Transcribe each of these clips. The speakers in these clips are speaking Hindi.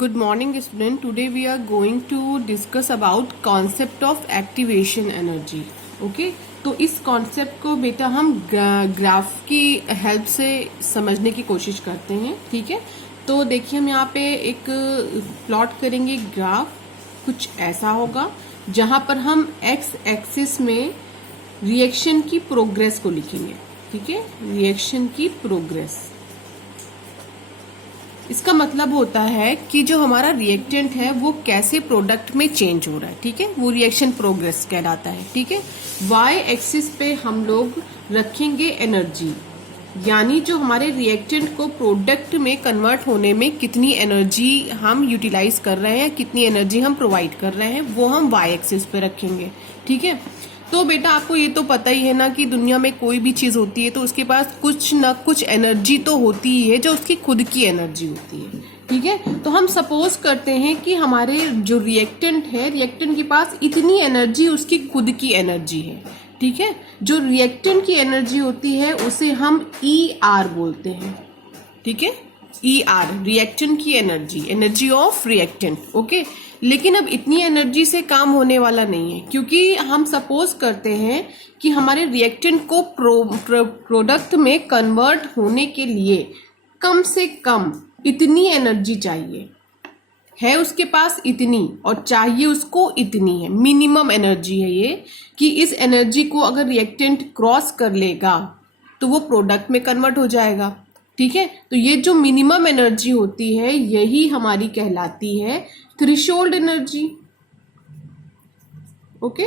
Good morning student. Today we are going to discuss about concept of activation energy. Okay? तो इस कॉन्सेप्ट को बेटा हम ग्राफ की हेल्प से समझने की कोशिश करते हैं. ठीक है, तो देखिए हम यहाँ पे एक प्लॉट करेंगे. ग्राफ कुछ ऐसा होगा जहां पर हम एक्स एक्सिस में रिएक्शन की प्रोग्रेस को लिखेंगे. ठीक है, रिएक्शन की प्रोग्रेस. इसका मतलब होता है कि जो हमारा रिएक्टेंट है वो कैसे प्रोडक्ट में चेंज हो रहा है. ठीक है, वो रिएक्शन प्रोग्रेस कहलाता है. ठीक है, वाई एक्सिस पे हम लोग रखेंगे एनर्जी, यानी जो हमारे रिएक्टेंट को प्रोडक्ट में कन्वर्ट होने में कितनी एनर्जी हम यूटिलाइज कर रहे हैं, कितनी एनर्जी हम प्रोवाइड कर रहे हैं, वो हम वाई एक्सिस पे रखेंगे. ठीक है, तो बेटा आपको ये तो पता ही है ना कि दुनिया में कोई भी चीज होती है तो उसके पास कुछ ना कुछ एनर्जी तो होती ही है जो उसकी खुद की एनर्जी होती है. ठीक है, तो हम सपोज करते हैं कि हमारे जो रिएक्टेंट है, रिएक्टेंट के पास इतनी एनर्जी उसकी खुद की एनर्जी है. ठीक है, जो रिएक्टेंट की एनर्जी होती है उसे हम ER बोलते हैं. ठीक है, ER रिएक्टेंट की energy, energy of reactant. Okay, लेकिन अब इतनी एनर्जी से काम होने वाला नहीं है, क्योंकि हम सपोज करते हैं कि हमारे रिएक्टेंट को प्रोडक्ट में कन्वर्ट होने के लिए कम से कम इतनी एनर्जी चाहिए है, उसके पास इतनी, और चाहिए उसको इतनी है. मिनिमम एनर्जी है ये, कि इस एनर्जी को अगर रिएक्टेंट क्रॉस कर लेगा तो वो प्रोडक्ट में कन्वर्ट हो जाएगा. ठीक है, तो ये जो मिनिमम एनर्जी होती है यही हमारी कहलाती है threshold energy. Okay,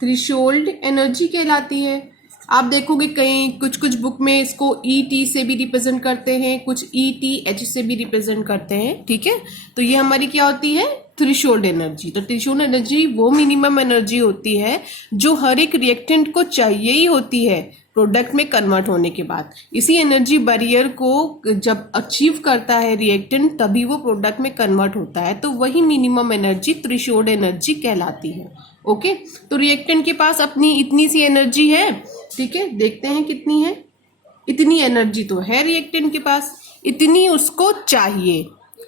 threshold energy कहलाती है. आप देखोगे कहीं कुछ कुछ बुक में इसको ET से भी रिप्रेजेंट करते हैं, कुछ ETH से भी रिप्रेजेंट करते हैं. ठीक है, तो ये हमारी क्या होती है, थ्रेशोल्ड एनर्जी. तो थ्रेशोल्ड एनर्जी वो मिनिमम एनर्जी होती है जो हर एक रिएक्टेंट को चाहिए ही होती है प्रोडक्ट में कन्वर्ट होने के बाद. इसी एनर्जी बैरियर को जब अचीव करता है रिएक्टेंट तभी वो प्रोडक्ट में कन्वर्ट होता है. तो वही मिनिमम एनर्जी थ्रेशोल्ड एनर्जी कहलाती है. ओके, तो रिएक्टेंट के पास अपनी इतनी सी एनर्जी है. ठीक है, देखते हैं कितनी है. इतनी एनर्जी तो है रिएक्टेंट के पास, इतनी उसको चाहिए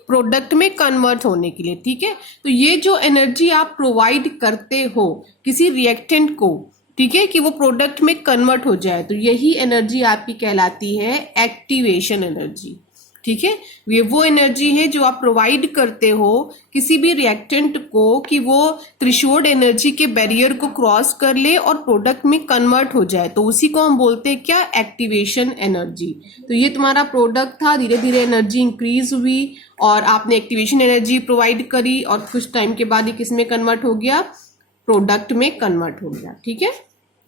प्रोडक्ट में कन्वर्ट होने के लिए. ठीक है, तो ये जो एनर्जी आप प्रोवाइड करते हो किसी रिएक्टेंट को, ठीक है, कि वो प्रोडक्ट में कन्वर्ट हो जाए, तो यही एनर्जी आपकी कहलाती है एक्टिवेशन एनर्जी. ठीक है, ये वो एनर्जी है जो आप प्रोवाइड करते हो किसी भी रिएक्टेंट को कि वो थ्रेशोल्ड एनर्जी के बैरियर को क्रॉस कर ले और प्रोडक्ट में कन्वर्ट हो जाए. तो उसी को हम बोलते हैं क्या, एक्टिवेशन एनर्जी. तो ये तुम्हारा प्रोडक्ट था, धीरे धीरे एनर्जी इंक्रीज हुई और आपने एक्टिवेशन एनर्जी प्रोवाइड करी और कुछ टाइम के बाद ये किस में कन्वर्ट हो गया, प्रोडक्ट में कन्वर्ट हो गया. ठीक है,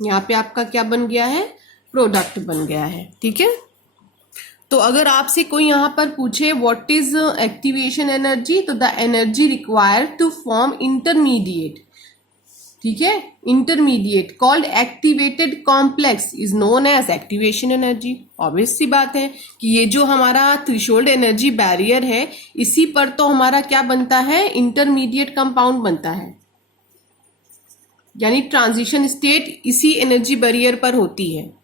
यहाँ पे आपका क्या बन गया है, प्रोडक्ट बन गया है. ठीक है, तो अगर आपसे कोई यहाँ पर पूछे व्हाट इज एक्टिवेशन एनर्जी, तो the energy required to form intermediate, ठीक है, intermediate called activated complex is known as activation energy. Obvious सी बात है कि ये जो हमारा थ्रेशोल्ड एनर्जी बैरियर है इसी पर तो हमारा क्या बनता है, इंटरमीडिएट कंपाउंड बनता है, यानी ट्रांजिशन स्टेट इसी एनर्जी बैरियर पर होती है.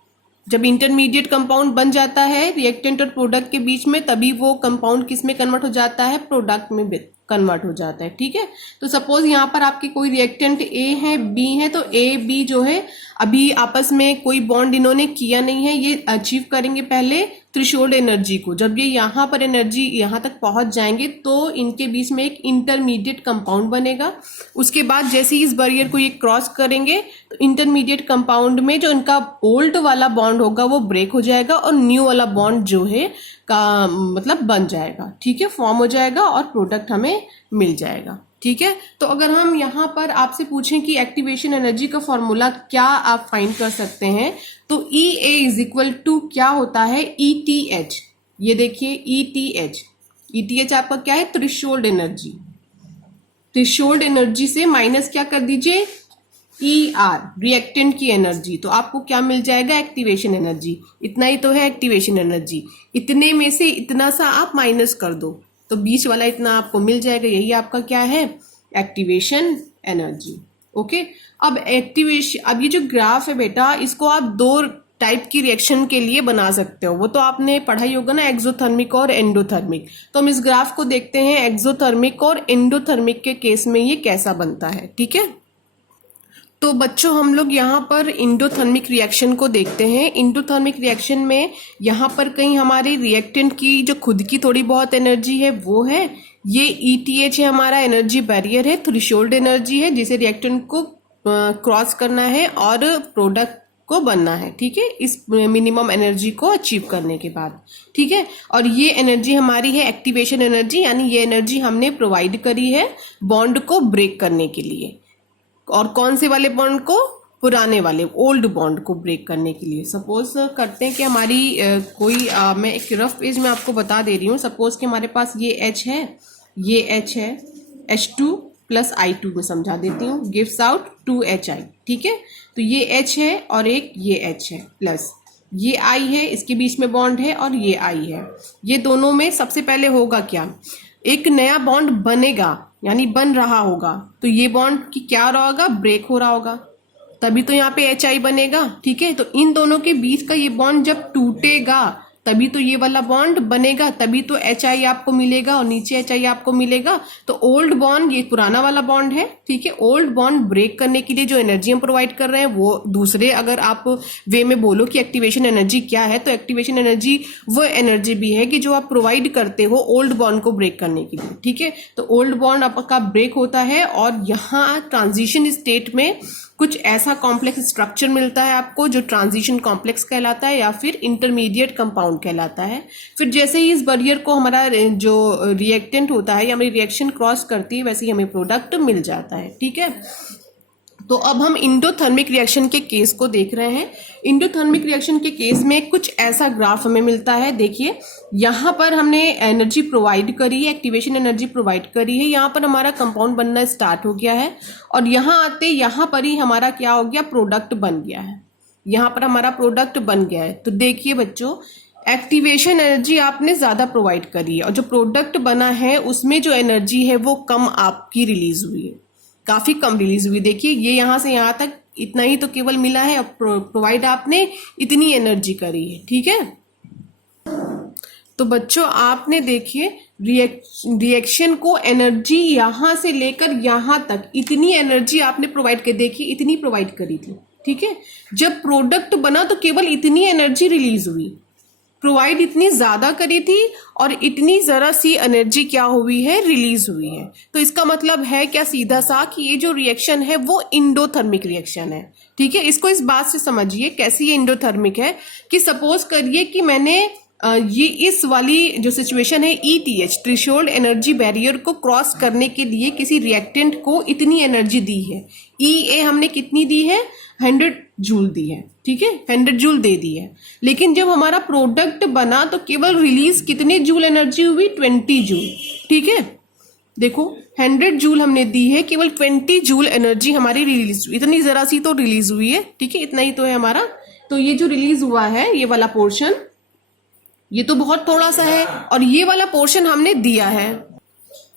जब इंटरमीडिएट कंपाउंड बन जाता है रिएक्टेंट और प्रोडक्ट के बीच में, तभी वो कंपाउंड किस में कन्वर्ट हो जाता है, प्रोडक्ट में कन्वर्ट हो जाता है. ठीक है, तो सपोज यहाँ पर आपके कोई रिएक्टेंट A है, B है, तो A B जो है अभी आपस में कोई बॉन्ड इन्होंने किया नहीं है, ये अचीव करेंगे पहले थ्रेशोल्ड एनर्जी को. जब ये यहाँ पर एनर्जी यहाँ तक पहुंच जाएंगे तो इनके बीच में एक इंटरमीडिएट कंपाउंड बनेगा. उसके बाद जैसे ही इस बैरियर को ये क्रॉस करेंगे तो इंटरमीडिएट कंपाउंड में जो इनका ओल्ड वाला बॉन्ड होगा वो ब्रेक हो जाएगा और न्यू वाला बॉन्ड जो है का मतलब बन जाएगा. ठीक है, फॉर्म हो जाएगा और प्रोडक्ट हमें मिल जाएगा. ठीक है, तो अगर हम यहाँ पर आपसे पूछें कि एक्टिवेशन एनर्जी का फॉर्मूला क्या आप फाइंड कर सकते हैं, तो EA इज इक्वल टू क्या होता है, ETH. ये देखिए ETH आपका क्या है, थ्रेशोल्ड एनर्जी. थ्रेशोल्ड एनर्जी से माइनस क्या कर दीजिए, ER रिएक्टेंट की एनर्जी, तो आपको क्या मिल जाएगा, एक्टिवेशन एनर्जी. इतना ही तो है एक्टिवेशन एनर्जी, इतने में से इतना सा आप माइनस कर दो तो बीच वाला इतना आपको मिल जाएगा. यही आपका क्या है, एक्टिवेशन एनर्जी. ओके, अब एक्टिवेशन, अब ये जो ग्राफ है बेटा इसको आप दो टाइप की रिएक्शन के लिए बना सकते हो। वो तो आपने पढ़ा ही होगा ना, एक्सोथर्मिक और एंडोथर्मिक। तो हम इस ग्राफ को देखते हैं एक्सोथर्मिक और एंडोथर्मिक के केस में ये कैसा बनता है। ठीक है, तो बच्चों हम लोग यहाँ पर इंडोथर्मिक रिएक्शन को देखते हैं। इंडोथर्मिक रिएक्शन में यहाँ पर कहीं हमारे रिएक्टेंट की जो खुद की थोड़ी बहुत एनर्जी है वो है, ये ETH है हमारा एनर्जी बैरियर है, थ्रेशोल्ड एनर्जी है जिसे रिएक्टेंट को क्रॉस करना है और प्रोडक्ट को बनना है। ठीक है, इस मिनिमम एनर्जी को अचीव करने के बाद। ठीक है, और ये एनर्जी हमारी है एक्टिवेशन एनर्जी, यानी ये एनर्जी हमने प्रोवाइड करी है बॉन्ड को ब्रेक करने के लिए। और कौन से वाले बॉन्ड को? पुराने वाले ओल्ड बॉन्ड को ब्रेक करने के लिए। सपोज करते हैं कि हमारी मैं एक रफ एज में आपको बता दे रही हूँ। सपोज कि हमारे पास ये H है, ये H है, H2 प्लस I2 में समझा देती हूँ, गिव्स आउट 2HI। ठीक है, तो ये H है और एक ये H है, प्लस ये I है, इसके बीच में बॉन्ड है, और ये I है। ये दोनों में सबसे पहले होगा क्या? एक नया बॉन्ड बनेगा, यानी बन रहा होगा। तो ये बॉन्ड की क्या हो रहा होगा? ब्रेक हो रहा होगा, तभी तो यहाँ पे HI बनेगा। ठीक है, तो इन दोनों के बीच का ये बॉन्ड जब टूटेगा तभी तो ये वाला बॉन्ड बनेगा, तभी तो HI आपको मिलेगा और नीचे HI आपको मिलेगा। तो ओल्ड बॉन्ड, ये पुराना वाला बॉन्ड है। ठीक है, ओल्ड बॉन्ड ब्रेक करने के लिए जो एनर्जी हम प्रोवाइड कर रहे हैं वो दूसरे, अगर आप वे में बोलो कि एक्टिवेशन एनर्जी क्या है, तो एक्टिवेशन एनर्जी वो एनर्जी भी है कि जो आप प्रोवाइड करते हो ओल्ड बॉन्ड को ब्रेक करने के लिए। ठीक है, तो ओल्ड बॉन्ड आपका ब्रेक होता है और यहाँ ट्रांजिशन स्टेट में कुछ ऐसा कॉम्प्लेक्स स्ट्रक्चर मिलता है आपको जो ट्रांजिशन कॉम्प्लेक्स कहलाता है या फिर इंटरमीडिएट कंपाउंड कहलाता है। फिर जैसे ही इस बैरियर को हमारा जो रिएक्टेंट होता है या हमारी रिएक्शन क्रॉस करती है, वैसे ही हमें प्रोडक्ट मिल जाता है। ठीक है, तो अब हम इंडोथर्मिक रिएक्शन के केस को देख रहे हैं। इंडोथर्मिक रिएक्शन के केस में कुछ ऐसा ग्राफ हमें मिलता है। देखिए, यहाँ पर हमने एनर्जी प्रोवाइड करी है, एक्टिवेशन एनर्जी प्रोवाइड करी है, यहाँ पर हमारा कंपाउंड बनना स्टार्ट हो गया है और यहाँ आते यहाँ पर ही हमारा क्या हो गया? प्रोडक्ट बन गया है। यहाँ पर हमारा प्रोडक्ट बन गया है। तो देखिए बच्चों, एक्टिवेशन एनर्जी आपने ज्यादा प्रोवाइड करी है और जो प्रोडक्ट बना है उसमें जो एनर्जी है वो कम आपकी रिलीज हुई है, काफी कम रिलीज हुई। देखिए, ये यहाँ से यहाँ तक इतना ही तो केवल मिला है और प्रोवाइड आपने इतनी एनर्जी करी है। ठीक है, तो बच्चों आपने देखिए रिएक्शन को एनर्जी यहाँ से लेकर यहाँ तक इतनी एनर्जी आपने प्रोवाइड कर, देखिए इतनी प्रोवाइड करी थी। ठीक है, जब प्रोडक्ट बना तो केवल इतनी एनर्जी रिलीज हुई, प्रोवाइड इतनी ज्यादा करी थी और इतनी जरा सी एनर्जी क्या हुई है? रिलीज हुई है। तो इसका मतलब है क्या? सीधा सा कि ये जो रिएक्शन है वो इंडोथर्मिक रिएक्शन है। ठीक है, इसको इस बात से समझिए कैसी ये इंडोथर्मिक है कि सपोज करिए कि मैंने ये इस वाली जो सिचुएशन है ETH थ्रेशोल्ड एनर्जी बैरियर को क्रॉस करने के लिए किसी रिएक्टेंट को इतनी एनर्जी दी है। EA हमने कितनी दी है? 100 जूल दी है। ठीक है, 100 जूल दे दी है। लेकिन जब हमारा प्रोडक्ट बना तो केवल रिलीज कितने जूल एनर्जी हुई? 20 जूल। ठीक है, देखो 100 जूल हमने दी है, केवल 20 जूल एनर्जी हमारी रिलीज हुई, इतनी जरा सी तो रिलीज हुई है। ठीक है, इतना ही तो है हमारा। तो ये जो रिलीज हुआ है ये वाला पोर्शन, ये तो बहुत थोड़ा सा है और ये वाला पोर्शन हमने दिया है।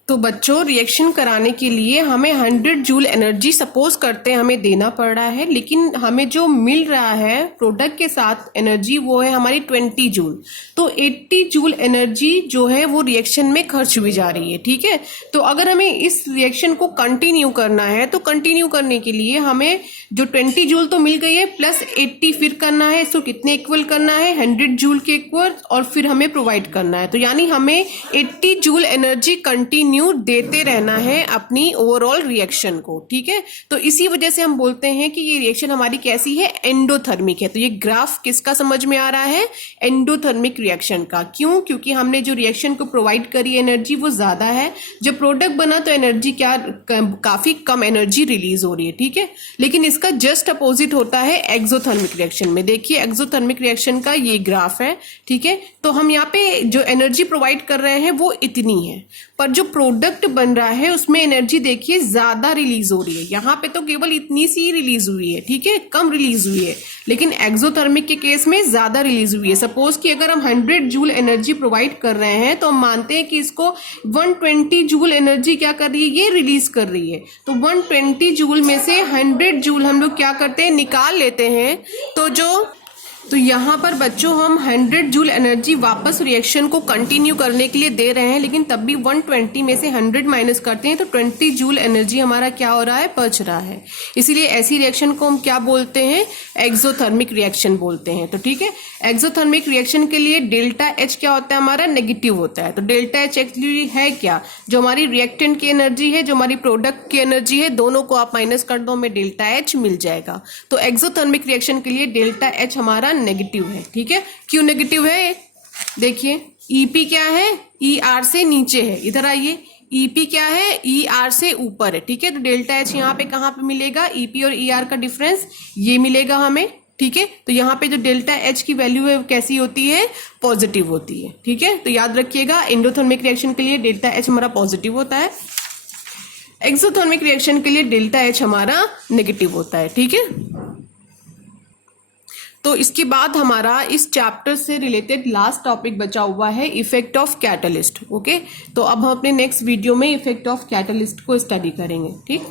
तो बच्चों रिएक्शन कराने के लिए हमें 100 जूल एनर्जी सपोज करते हैं हमें देना पड़ रहा है, लेकिन हमें जो मिल रहा है प्रोडक्ट के साथ एनर्जी वो है हमारी 20 जूल। तो 80 जूल एनर्जी जो है वो रिएक्शन में खर्च हुई जा रही है। ठीक है, तो अगर हमें इस रिएक्शन को कंटिन्यू करना है तो कंटिन्यू करने के लिए हमें जो 20 जूल तो मिल गई है प्लस 80 फिर करना है, इसको कितने इक्वल करना है? 100 जूल के इक्वल, और फिर हमें प्रोवाइड करना है। तो यानी हमें 80 जूल एनर्जी कंटिन्यू देते रहना है अपनी ओवरऑल रिएक्शन को। ठीक है, तो इसी वजह से हम बोलते हैं कि ये रिएक्शन हमारी कैसी है? एंडोथर्मिक है। तो ये ग्राफ किसका समझ में आ रहा है? एंडोथर्मिक रिएक्शन का। क्यों? क्योंकि हमने जो रिएक्शन को प्रोवाइड करी एनर्जी वो ज्यादा है, जब प्रोडक्ट बना तो एनर्जी क्या? काफी कम एनर्जी रिलीज हो रही है। ठीक है, लेकिन इसका जस्ट अपोजिट होता है एक्सोथर्मिक रिएक्शन में। देखिए एक्सोथर्मिक रिएक्शन का ये ग्राफ है। ठीक है, तो हम यहाँ पे जो एनर्जी प्रोवाइड कर रहे हैं वो इतनी है, पर जो प्रोडक्ट बन रहा है उसमें एनर्जी देखिए ज्यादा रिलीज हो रही है। यहाँ पे तो केवल इतनी सी रिलीज हुई है। ठीक है, कम रिलीज हुई है, लेकिन एक्सोथर्मिक के केस में ज्यादा रिलीज हुई है। सपोज कि अगर हम 100 जूल एनर्जी प्रोवाइड कर रहे हैं तो हम मानते हैं कि इसको 120 जूल एनर्जी क्या कर रही है? ये रिलीज कर रही है। तो 120 जूल में से 100 जूल हम लोग क्या करते हैं? निकाल लेते हैं। तो जो तो यहाँ पर बच्चों हम 100 जूल एनर्जी वापस रिएक्शन को कंटिन्यू करने के लिए दे रहे हैं, लेकिन तब भी 120 में से 100 माइनस करते हैं तो 20 जूल एनर्जी हमारा क्या हो रहा है, बच रहा है। इसीलिए ऐसी रिएक्शन को हम क्या बोलते हैं, एक्सोथर्मिक रिएक्शन बोलते हैं। तो ठीक है, एक्सोथर्मिक रिएक्शन के लिए डेल्टा एच क्या होता है, हमारा नेगेटिव होता है। तो डेल्टा एच एक्चुअली है क्या, जो हमारी रिएक्टेंट की एनर्जी है, जो हमारी प्रोडक्ट की एनर्जी है, दोनों को आप माइनस कर दो, हमें डेल्टा एच मिल जाएगा। तो एक्सोथर्मिक रिएक्शन के लिए डेल्टा एच हमारा नेगेटिव है। ठीक है, क्यों नेगेटिव है, देखिए ईपी क्या है, ई आर से नीचे है, इधर आइए, ईपी क्या है, ई आर से ऊपर है। ठीक है, तो डेल्टा एच यहाँ पे कहाँ पे मिलेगा, ईपी और ई आर का डिफरेंस ये मिलेगा हमें। ठीक है, तो यहाँ पे जो डेल्टा एच की वैल्यू है कैसी होती है, पॉजिटिव होती है। ठीक है, तो याद रखिएगा एंडोथर्मिक रिएक्शन के लिए डेल्टा एच हमारा पॉजिटिव होता है, एक्सोथर्मिक रिएक्शन के लिए डेल्टा एच हमारा नेगेटिव होता है। ठीक है, तो इसके बाद हमारा इस चैप्टर से रिलेटेड लास्ट टॉपिक बचा हुआ है इफेक्ट ऑफ कैटलिस्ट। ओके, तो अब हम अपने नेक्स्ट वीडियो में इफेक्ट ऑफ कैटलिस्ट को स्टडी करेंगे। ठीक।